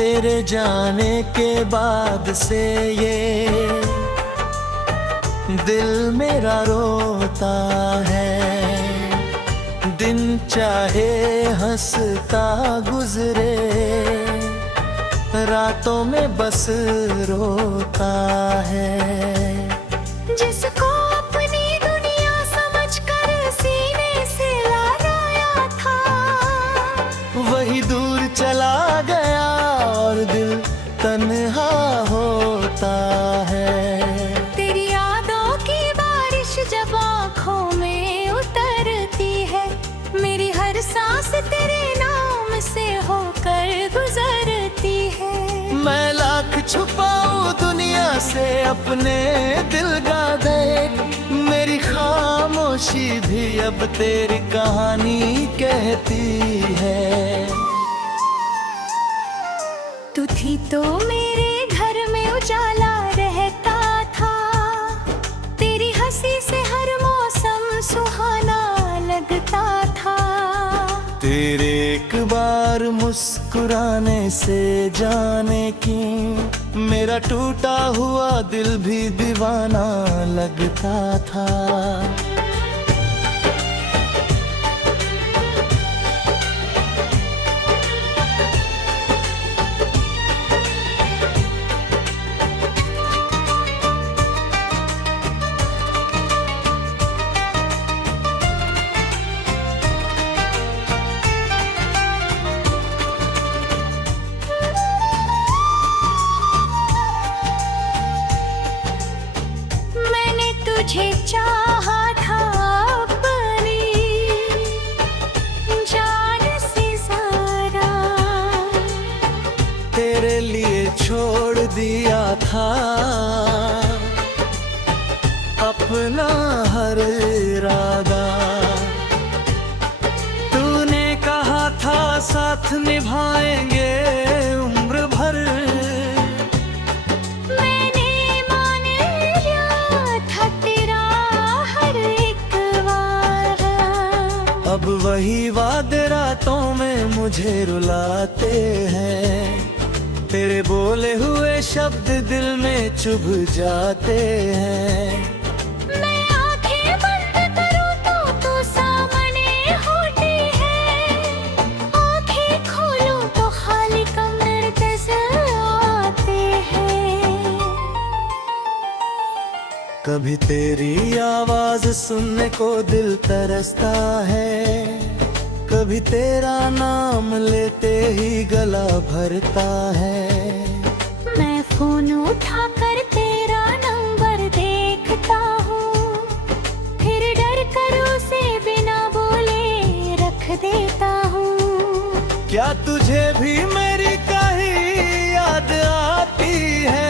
तेरे जाने के बाद से ये दिल मेरा रोता है। दिन चाहे हंसता गुजरे, रातों में बस रोता है। जिसको अपनी दुनिया समझकर सीने से लगाया था, वही दूर चला गया और दिल तन्हा होता है। तेरी यादों की बारिश जब आँखों में उतरती है, मेरी हर सांस तेरे नाम से होकर गुजरती है। मैं लाख छुपाऊं दुनिया से अपने दिल का दर्द, मेरी खामोशी भी अब तेरी कहानी कहती है। तू थी तो मेरे घर में उजाला रहता था, तेरी हंसी से हर मौसम सुहाना लगता था। तेरे एक बार मुस्कुराने से जाने की मेरा टूटा हुआ दिल भी दीवाना लगता था। तुझे चाहा था अपनी जान से ज़्यादा, तेरे लिए छोड़ दिया था अपना हर इरादा। तूने कहा था साथ निभाएंगे उम्र भर, अब वही वादे रातों में मुझे रुलाते हैं। तेरे बोले हुए शब्द दिल में चुभ जाते हैं। मैं आंखें बंद करूं तो सामने होती है, आंखें खोलूं तो खाली कमर नजर आते हैं। कभी तेरी आवाज सुनने को दिल तरसता है, कभी तेरा नाम लेते ही गला भरता है। मैं फोन उठाकर तेरा नंबर देखता हूँ, फिर डर कर उसे बिना बोले रख देता हूँ। क्या तुझे भी मेरी कहीं याद आती है?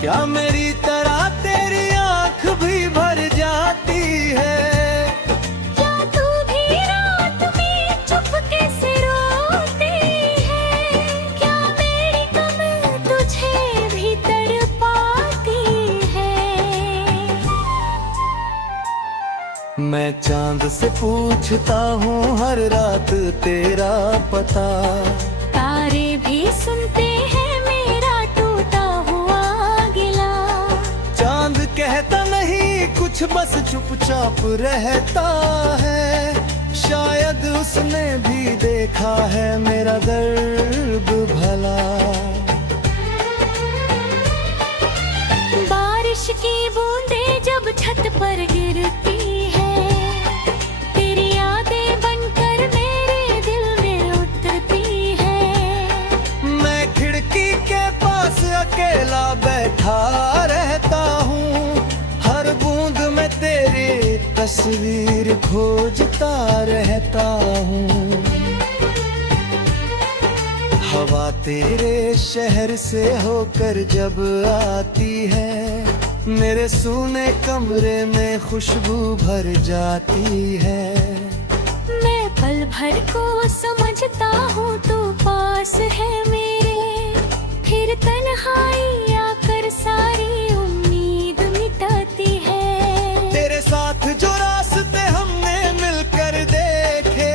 क्या मेरी तरह तेरी आँख भी भर जाती है? मैं चांद से पूछता हूँ हर रात तेरा पता, तारे भी सुनते हैं मेरा टूटा हुआ गिला। चांद कहता नहीं कुछ बस चुपचाप रहता है, शायद उसने भी देखा है मेरा दर्द भला। बारिश की बूंदें जब छत पर गिरती है, तेरी यादें बनकर मेरे दिल में उतरती है। मैं खिड़की के पास अकेला बैठा रहता हूँ, हर बूंद में तेरी तस्वीर खोजता रहता हूँ। हवा तेरे शहर से होकर जब आती है, मेरे सूने कमरे में खुशबू भर जाती है। मैं पल भर को समझता हूँ तू पास है मेरे, फिर तन्हाई आकर सारी उम्मीद मिटाती है। तेरे साथ जो रास्ते हमने मिलकर देखे,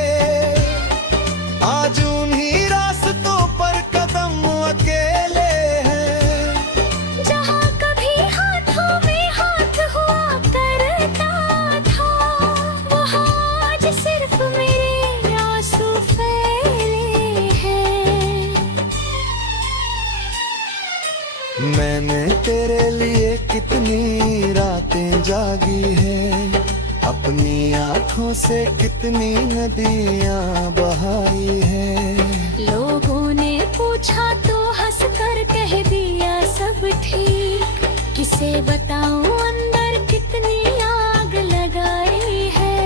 आज उन्हीं रास्तों पर कदम मैंने तेरे लिए कितनी रातें जागी है, अपनी आंखों से कितनी नदियां बहाई है। लोगों ने पूछा तो हंस कर कह दिया सब ठीक, किसे बताऊं अंदर कितनी आग लगाई है।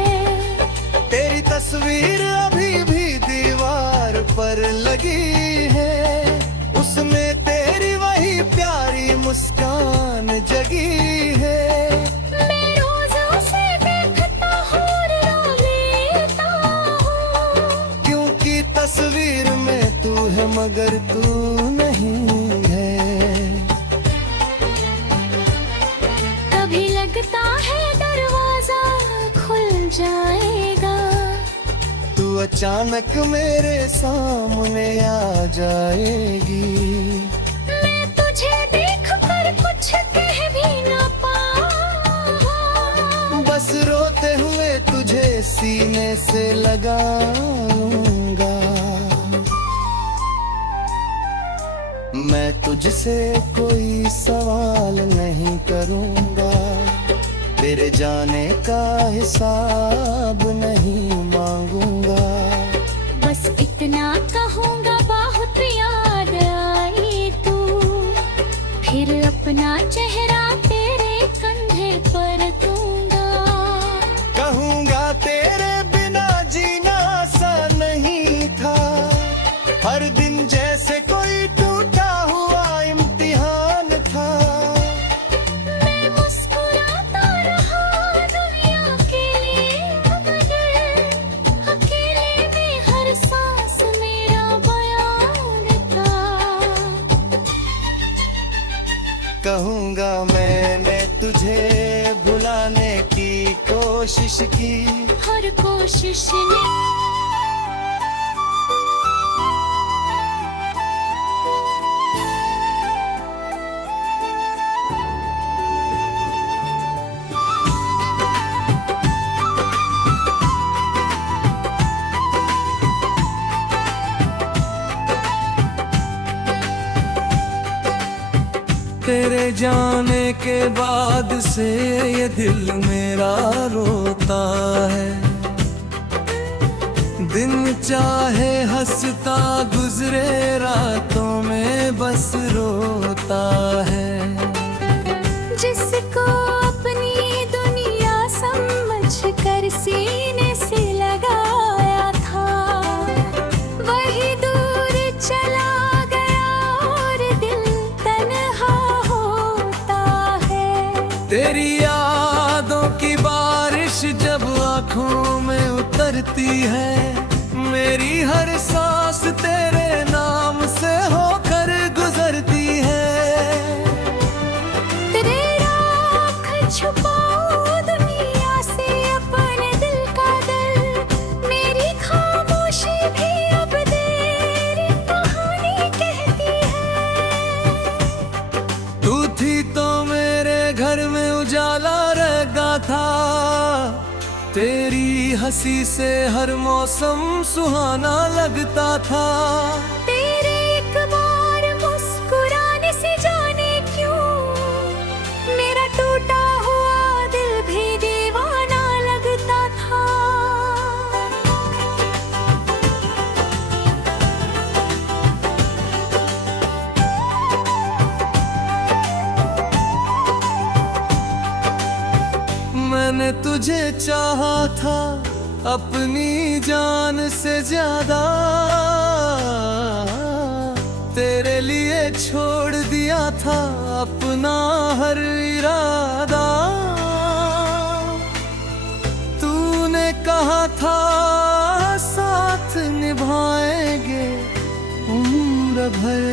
तेरी तस्वीर अभी भी दीवार पर लगी है, उसमें तेरी वही प्यारी मुस्कान जगी है। मैं रोज उसे देखता हूँ और रो लेता हूँ, क्योंकि तस्वीर में तू है मगर तू नहीं है। कभी लगता है दरवाजा खुल जाएगा, तू अचानक मेरे सामने आ जाएगी। मैं तुझे देख कर कुछ कह भी न पाऊं, बस रोते हुए तुझे सीने से लगाऊंगा। मैं तुझसे कोई सवाल नहीं करूंगा, तेरे जाने का हिसाब नहीं मांगूंगा। बस इतना कहूँगा बहुत याद आई तू, फिर अपना चेहरा तेरे कंधे पर दूंगा। कहूंगा तेरे बिना जीना आसान नहीं था, हर दिन जैसे कोई टूटा हुआ इम्तिहान था। मैं मुस्कुराता रहा दुनिया के लिए, मगर अकेले में हर सांस मेरा बयान था। कहूंगा मैंने तुझे भुलाने की कोशिश की, हर कोशिश ने तेरे जाने के बाद से ये दिल मेरा रोता है, दिन चाहे हंसता गुजरे रातों में बस रोता है। जिसको अपनी दुनिया समझ कर सीने से लगाया था, वही दूर चला गया और दिल तन्हा होता है। तेरी यादों की बारिश जब आँखों में उतरती है, मेरी हर सांस तेरे नाम से होकर गुजरती है। तेरे राख छुपाओ दुनिया से अपने दिल का दर्द, मेरी खामोशी भी अब तेरी कहानी कहती है। तू थी तो मेरे घर में उजाला रहता था, तेरी हंसी से हर मौसम सुहाना लगता था। तेरे एक बार मुस्कुराने से जाने क्यों मेरा टूटा हुआ दिल भी दीवाना लगता था। मैंने तुझे चाहा था अपनी जान से ज्यादा, तेरे लिए छोड़ दिया था अपना हर इरादा। तूने कहा था साथ निभाएंगे उम्र भर,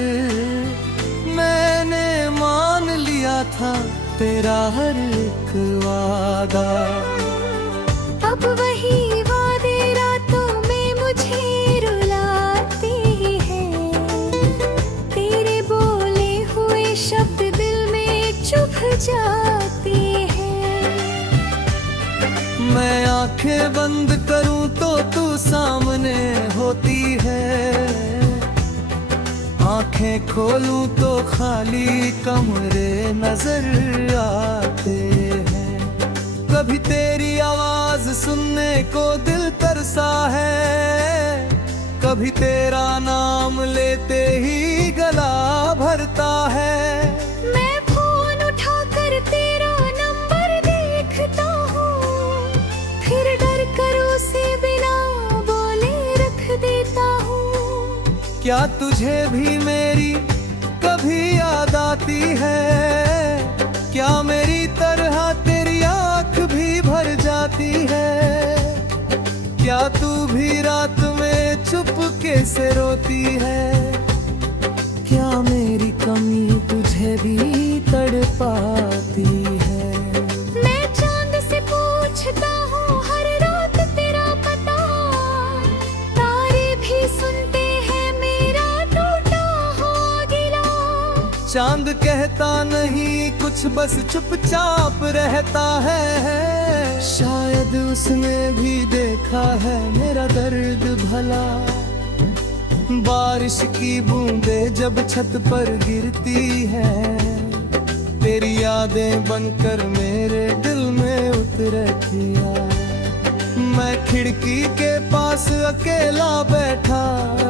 मैंने मान लिया था तेरा हर एक वादा। अब वही वादे रातों में मुझे रुलाती है, तेरे बोले हुए शब्द दिल में चुभ जाती है। मैं आंखें बंद करूं तो तू सामने होती है, आंखें आंखें खोलूं तो खाली कमरे नजर आते हैं। कभी तेरी आवाज सुनने को दिल तरसा है, कभी तेरा नाम लेते ही गला भरता है। मैं फोन उठाकर तेरा नंबर देखता हूँ, फिर डर कर उसे बिना बोले रख देता हूँ। क्या तुझे भी मेरी कभी याद आती है? क्या मेरी तरह तेरी आँख भी भर जाती है? क्या तू भी रात में चुपके से रोती है? क्या मेरी कमी तुझे भी तड़पाती है? मैं चांद से पूछता हूँ हर रात तेरा पता, तारे भी सुनते हैं मेरा टूटा हुआ गिला। चांद कहता नहीं कुछ, बस चुपचाप रहता है। शायद उसने भी देखा है मेरा दर्द भला। बारिश की बूंदें जब छत पर गिरती है, तेरी यादें बनकर मेरे दिल में उतरती है। मैं खिड़की के पास अकेला बैठा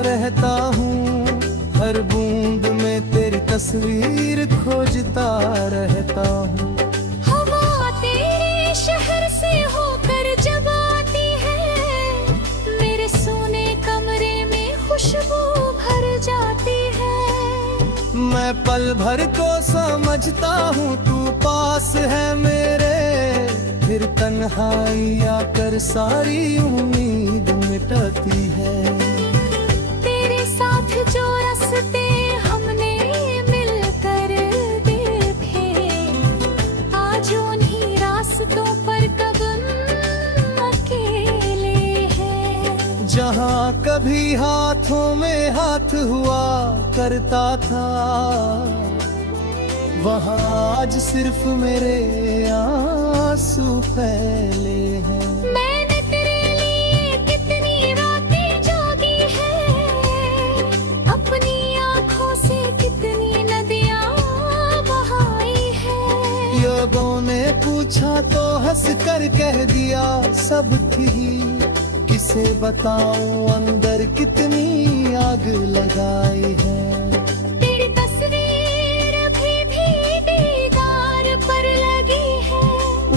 रहता हूँ, हर बूंद में तेरी तस्वीर खोजता रहता हूँ। हवा तेरे शहर से होकर जब आती है, मेरे सोने कमरे में खुशबू भर जाती है। मैं पल भर को समझता हूँ तू पास है मेरे, फिर तन्हाई आकर सारी उम्मीद मिटाती है। तेरे साथ जो रास्ते हमने मिलकर देखे, आज उन्हीं रास्तों पर कदम अकेले हैं। जहाँ कभी हाथों में हाथ हुआ करता था, वहाँ आज सिर्फ मेरे आंसू फैले हैं। मैंने तेरे लिए कितनी रातें जागी है, अपनी आँखों से कितनी नदियाँ बहाई है। लोगों ने पूछा तो हंस कर कह दिया सब थी, किसे बताऊं अंदर कितनी आग लगाई है। तेरी तस्वीर भी दीवार पर लगी है,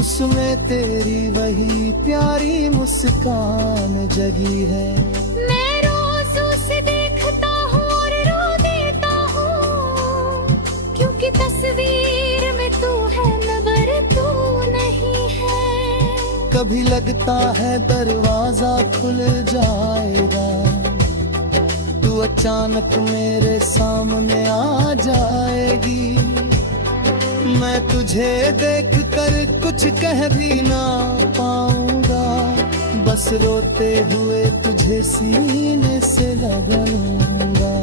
उसमें तेरी वही प्यारी मुस्कान जगी है। मैं रोज उसे देखता हूँ और रो देता हूँ, क्योंकि तस्वीर में तू है नज़र तू नहीं है। कभी लगता है दरवाजा खुल जाएगा, तू अचानक मेरे सामने आ जाएगी। मैं तुझे देख कर कुछ कह भी ना पाऊंगा, बस रोते हुए तुझे सीने से लगा लूंगा।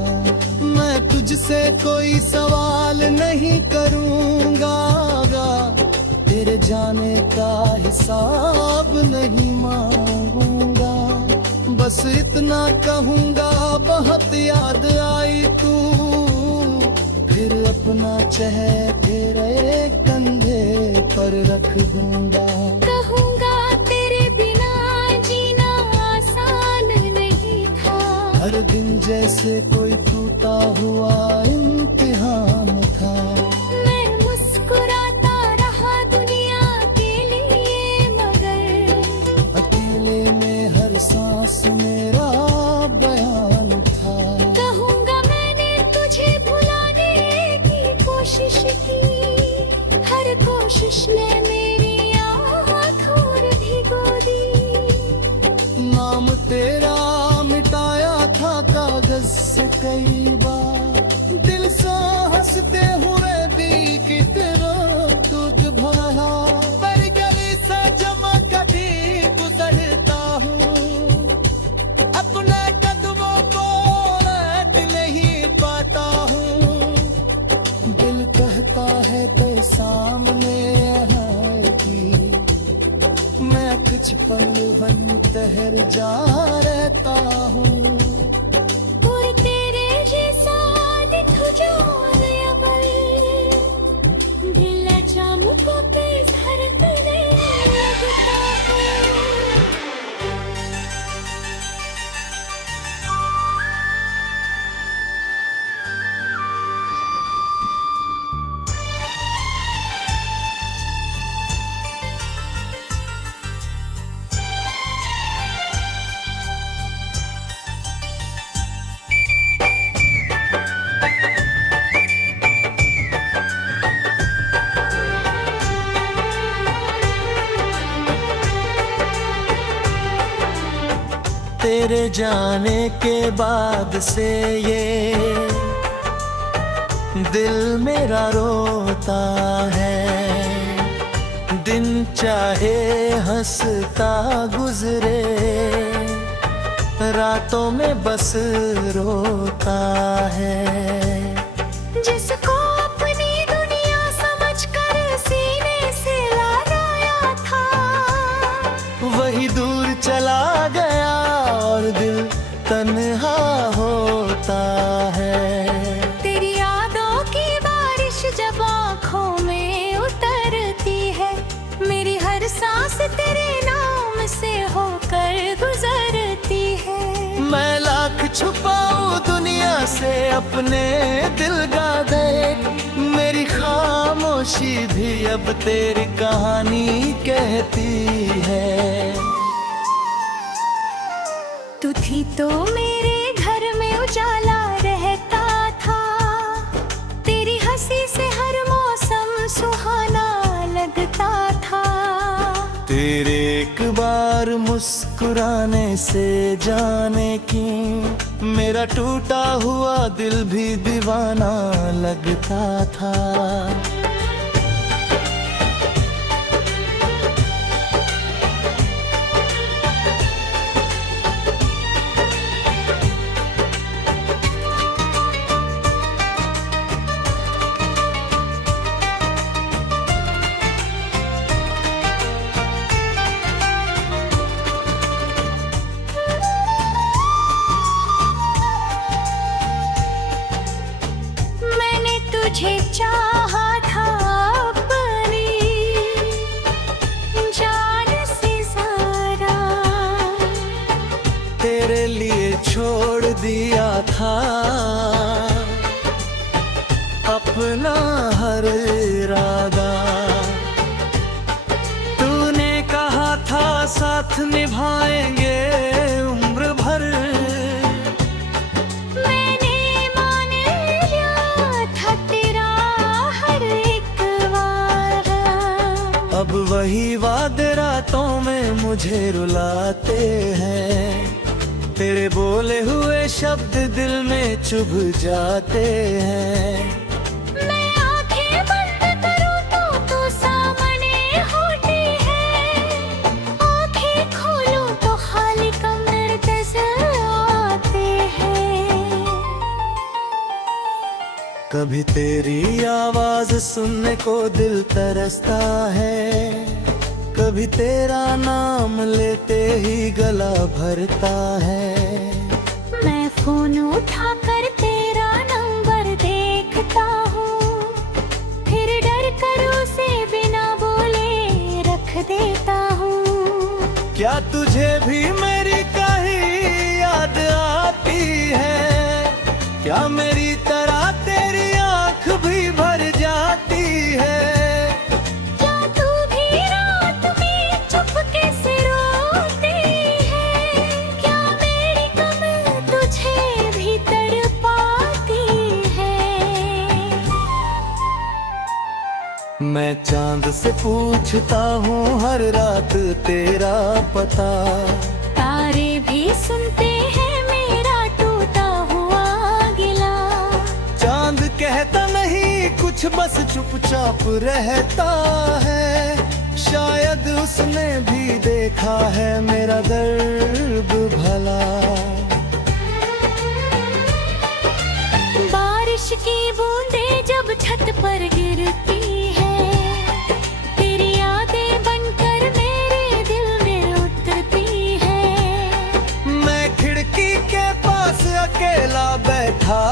मैं तुझसे कोई सवाल नहीं करूंगा, तेरे जाने का हिसाब नहीं मांगूंगा। बस इतना कहूंगा बहुत याद आई तू, फिर अपना चेहरे कंधे पर रख दूंगा। कहूँगा तेरे बिना जीना आसान नहीं था, हर दिन जैसे कोई टूटा हुआ इम्तिहान था। मैं मुस्कुराता रहा दुनिया के लिए, मगर अकेले में हर सांस मेरा बयान था। कहूँगा मैंने तुझे भुलाने की कोशिश की, हर कोशिश में मेरी आँख और भिगो दी। नाम तेरा मिटाया था कागज से कई बार, दिल से हंसते हुए तेरे जाने के बाद से ये दिल मेरा रोता है। दिन चाहे हंसता गुजरे, रातों में बस रोता है। जिसको अपनी दुनिया समझकर सीने से लगाया था, वही दूर चला गया और दिल तन्हा होता है। तेरी यादों की बारिश जब आँखों में उतरती है, मेरी हर सांस तेरे नाम से होकर गुजरती है। मैं लाख छुपाऊं दुनिया से अपने दिल का दर्द, मेरी खामोशी भी अब तेरी कहानी कहती है। तू थी तो मेरे घर में उजाला रहता था, तेरी हंसी से हर मौसम सुहाना लगता था। तेरे एक बार मुस्कुराने से जाने की मेरा टूटा हुआ दिल भी दीवाना लगता था। तुझे चाहा था अपनी जान से ज़्यादा, तेरे लिए छोड़ दिया था अपना हर इरादा। तूने कहा था साथ निभाएंगे उम्र भर, अब वही वादे रातों में मुझे रुलाते हैं। तेरे बोले हुए शब्द दिल में चुभ जाते हैं। मैं आंखें बंद करूं तो सामने होती है, आंखें खोलूं तो खाली कमरे नजर आते हैं। कभी तेरी आवाज सुनने को दिल तरसता है, कभी तेरा नाम लेते ही गला भरता है। मैं फोन उठाकर तेरा नंबर देखता हूँ, फिर डर कर उसे बिना बोले रख देता हूँ। क्या तुझे भी मेरी कहीं याद आती है? क्या मेरी तरह तेरी आँख भी भर जाती है? क्या तू भी रात में चुपके से रोती है? क्या मेरी कमी तुझे भी तड़पाती है? मैं चांद से पूछता हूँ हर रात तेरा पता, तारे भी सुनते हैं मेरा टूटा हुआ गिला। चांद कहता नहीं कुछ बस चुपचाप रहता है, शायद उसने भी देखा है मेरा दर्द भला। बारिश की बूंदें जब छत पर गिरती है, तेरी यादें बनकर मेरे दिल में उतरती है। मैं खिड़की के पास अकेला बैठा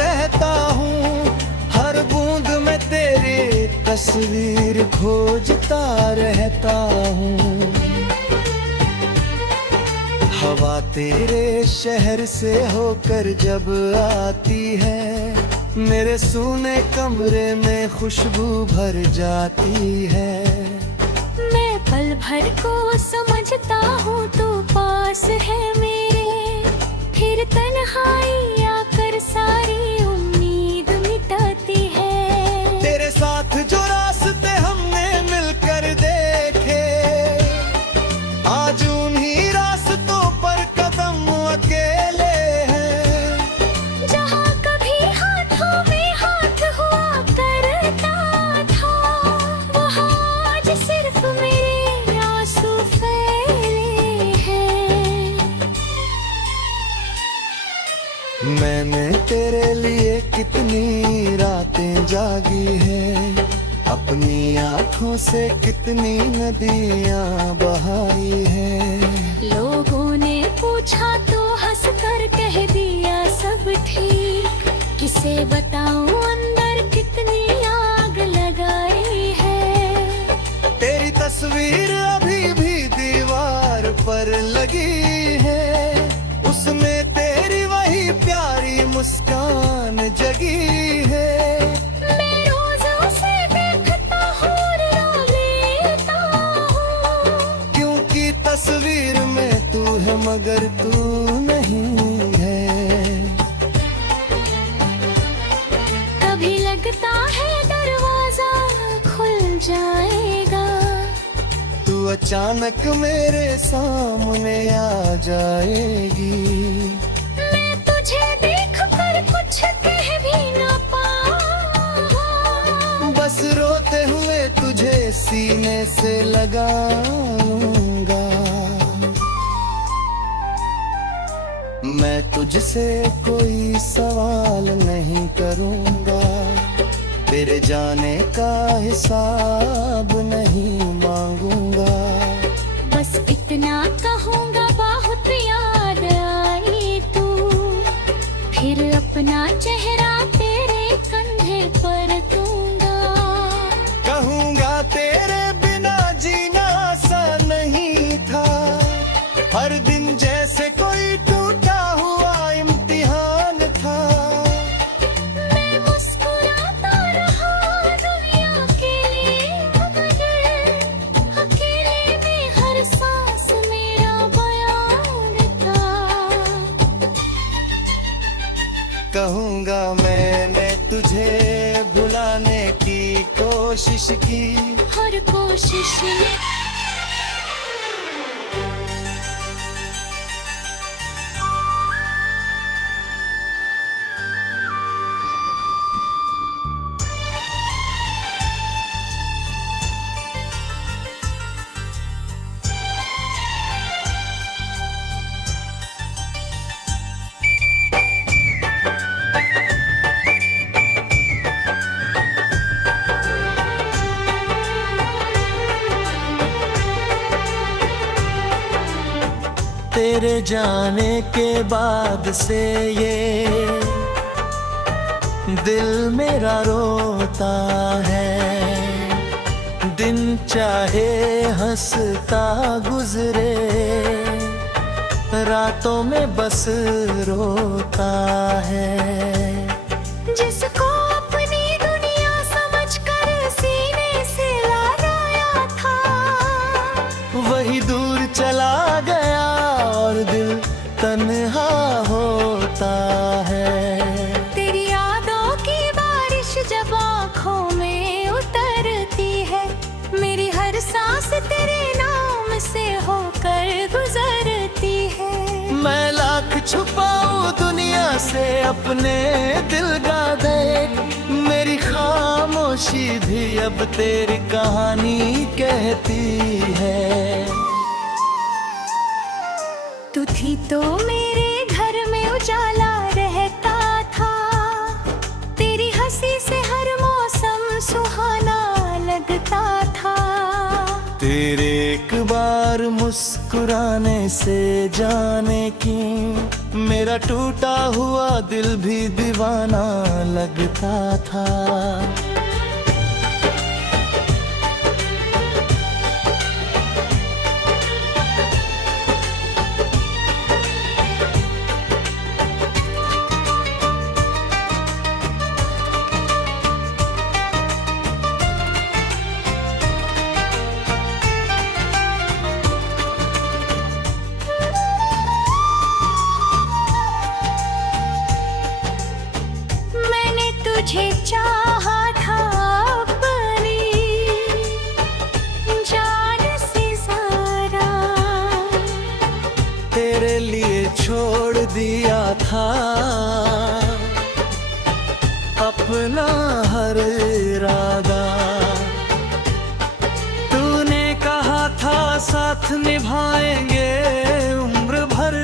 रहता हूँ, हर बूंद में तेरी तस्वीर खोजता रहता हूँ। हवा तेरे शहर से होकर जब आती है, मेरे सूने कमरे में खुशबू भर जाती है। मैं पल भर को समझता हूँ तू पास है मेरे, फिर तन्हाई आकर सारी उम्मीद मिटाती है। तेरे साथ जो रास्ते हमने मिलकर देखे, आज उन्हीं रास्तों पर कदम मैंने तेरे लिए कितनी रातें जागी है, अपनी आँखों से कितनी नदियाँ बहाई है। लोगों ने पूछा तो हंस कर कह दिया सब ठीक, किसे बताऊं अंदर कितनी आग लगाई है। तेरी तस्वीर अभी भी दीवार पर लगी है, उसमें तेरी वही प्यारी मुस्कान जगी है। मैं रोज उसे देखता हूँ और रो लेता हूँ, क्योंकि तस्वीर में तू है मगर तू नहीं है। कभी लगता है दरवाजा खुल जाएगा, तू अचानक मेरे सामने आ जाएगी। मैं तुझे देख कर कुछ कह भी ना पाऊं, बस रोते हुए तुझे सीने से लगाऊंगा। मैं तुझसे कोई सवाल नहीं करूंगा, तेरे जाने का हिसाब नहीं मांगूंगा। बस इतना कहूँगा बहुत याद आई तू, फिर अपना चेहरा तेरे कंधे पर दूंगा। कहूंगा तेरे बिना जीना आसान नहीं था, हर दिन जैसे कोई टूटा हुआ इम्तिहान था। मैं मुस्कुराता रहा दुनिया के लिए, मगर अकेले में हर सांस मेरा बयान था। कहूंगा मैंने तुझे भुलाने की कोशिश की, हर कोशिश में तेरे जाने के बाद से ये दिल मेरा रोता है। दिन चाहे हंसता गुजरे, रातों में बस रोता है। जिसको अपनी दुनिया समझकर सीने से लगाया था, वही दूर चला गया और दिल तन्हा होता है। तेरी यादों की बारिश जब आँखों में उतरती है, मेरी हर सांस तेरे नाम से होकर गुजरती है। मैं लाख छुपाऊं दुनिया से अपने दिल का दर्द, मेरी खामोशी भी अब तेरी कहानी कहती है। तू थी तो मेरे घर में उजाला रहता था, तेरी हंसी से हर मौसम सुहाना लगता था। तेरे एक बार मुस्कुराने से जाने की मेरा टूटा हुआ दिल भी दीवाना लगता था। तुझे चाहा था अपनी जान से सारा, तेरे लिए छोड़ दिया था अपना हर इरादा। तूने कहा था साथ निभाएंगे उम्र भर,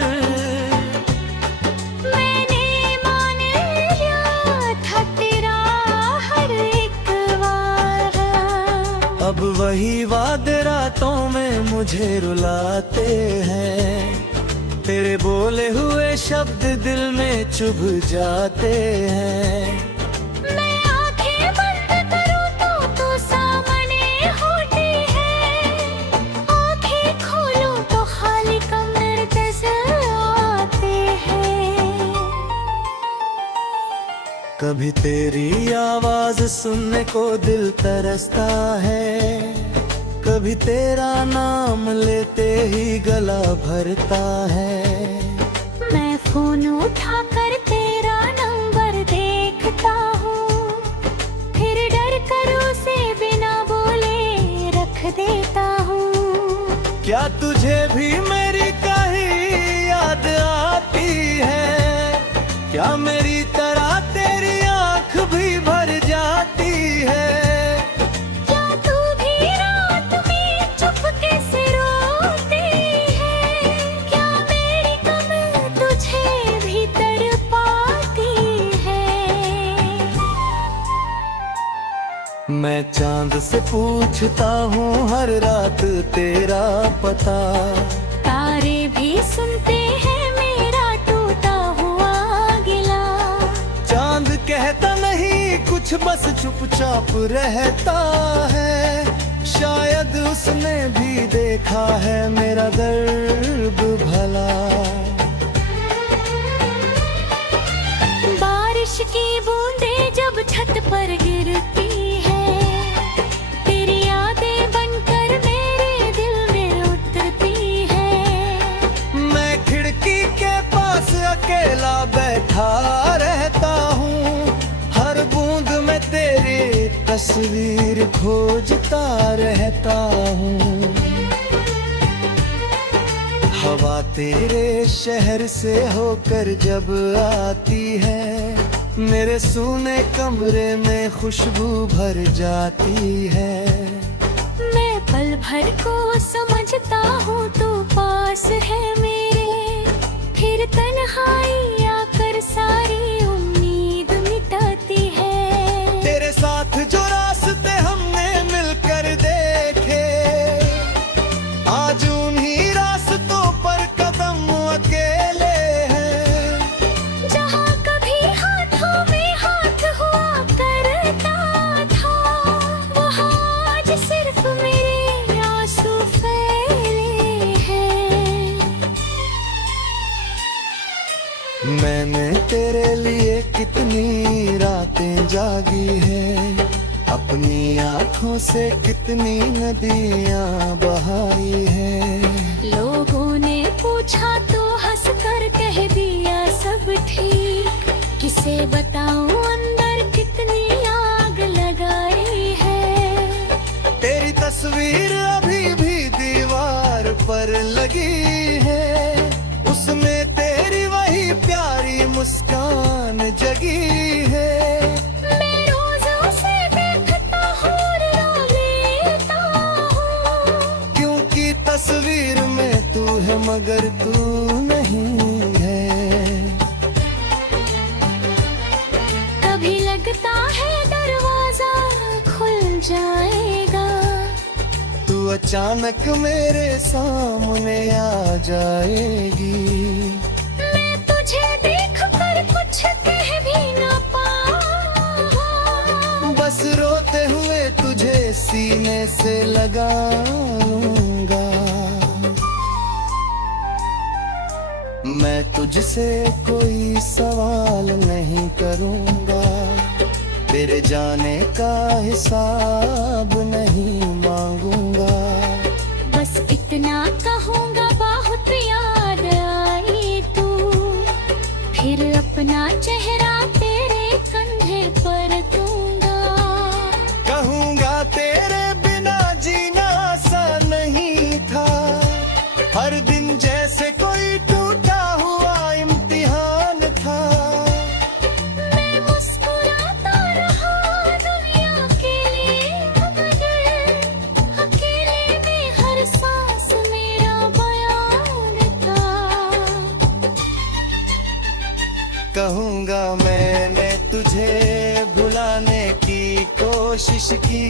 मैंने वही वादे रातों में मुझे रुलाते हैं, तेरे बोले हुए शब्द दिल में चुभ जाते हैं। मैं आंखें बंद करूं तो सामने होती है, आंखें खोलूं तो खाली कमर नजर आते हैं। कभी तेरी आवाज सुनने को दिल तरसता है, कभी तेरा नाम लेते ही गला भरता है। मैं फोन उठाकर तेरा नंबर देखता हूँ, फिर डर कर उसे बिना बोले रख देता हूँ। क्या तुझे भी मेरी कहीं याद आती है? क्या मेरी तरह तेरी आंख भी भर जाती है? क्या तू भी रात में चुपके से रोती है? क्या मेरी कमर तुझे भी तड़पाती है? मैं चांद से पूछता हूँ हर रात तेरा पता, तारे भी सुनते हैं मेरा टूटा हुआ गिला। चांद कहता नहीं कुछ बस चुपचाप रहता है, शायद उसने भी देखा है मेरा दर्द भला। बारिश की बूंदें जब छत पर गिरती है, तेरी यादें बनकर मेरे दिल में उतरती है। मैं खिड़की के पास अकेला बैठा रहता हूँ, हर बूंद में तेरी तस्वीर खोजता रहता हूँ। हवा तेरे शहर से होकर जब आती है, मेरे सूने कमरे में खुशबू भर जाती है। मैं पल भर को समझता हूँ तू पास है मेरे, फिर तन्हाई आकर सारी उम्मीद मिटाती है। तेरे साथ जो रास्ते हमने मिलकर देखे, आज उन्हीं रास्तों पर कदम अकेले हैं। जहाँ कभी हाथों में हाथ हुआ करता था, वहाँ आज सिर्फ मेरे आंसू फैले हैं। मैंने तेरे लिए कितनी रातें जागी है, अपनी आँखों से कितनी नदियाँ बहाई है। लोगों ने पूछा तो हंस कर कह दिया सब ठीक, किसे बताऊं अंदर कितनी आग लगाई है। तेरी तस्वीर अभी भी दीवार पर लगी है, उसमें तेरी वही प्यारी मुस्कान जगी है। मैं रोज उसे देखता हूँ और रो लेता हूँ, क्योंकि तस्वीर में तू है मगर तू नहीं है। कभी लगता है दरवाजा खुल जाएगा, तू अचानक मेरे सामने आ जाएगी। मैं तुझे देख कर कुछ कह भी न पाऊँ, बस रोते हुए तुझे सीने से लगाऊंगा। मैं तुझसे कोई सवाल नहीं करूंगा, तेरे जाने का हिसाब नहीं मांगूंगा। बस इतना कहूँगा बहुत याद आई तू, फिर अपना चेहरा तेरे कंधे पर दूंगा। कहूंगा तेरे बिना जीना आसान नहीं था, हर दिन जैसे कोई टूटा हुआ इम्तिहान था। मैं मुस्कुराता रहा दुनिया के लिए, मगर अकेले में हर सांस मेरा बयान था। कहूंगा मैंने तुझे भुलाने की कोशिश की,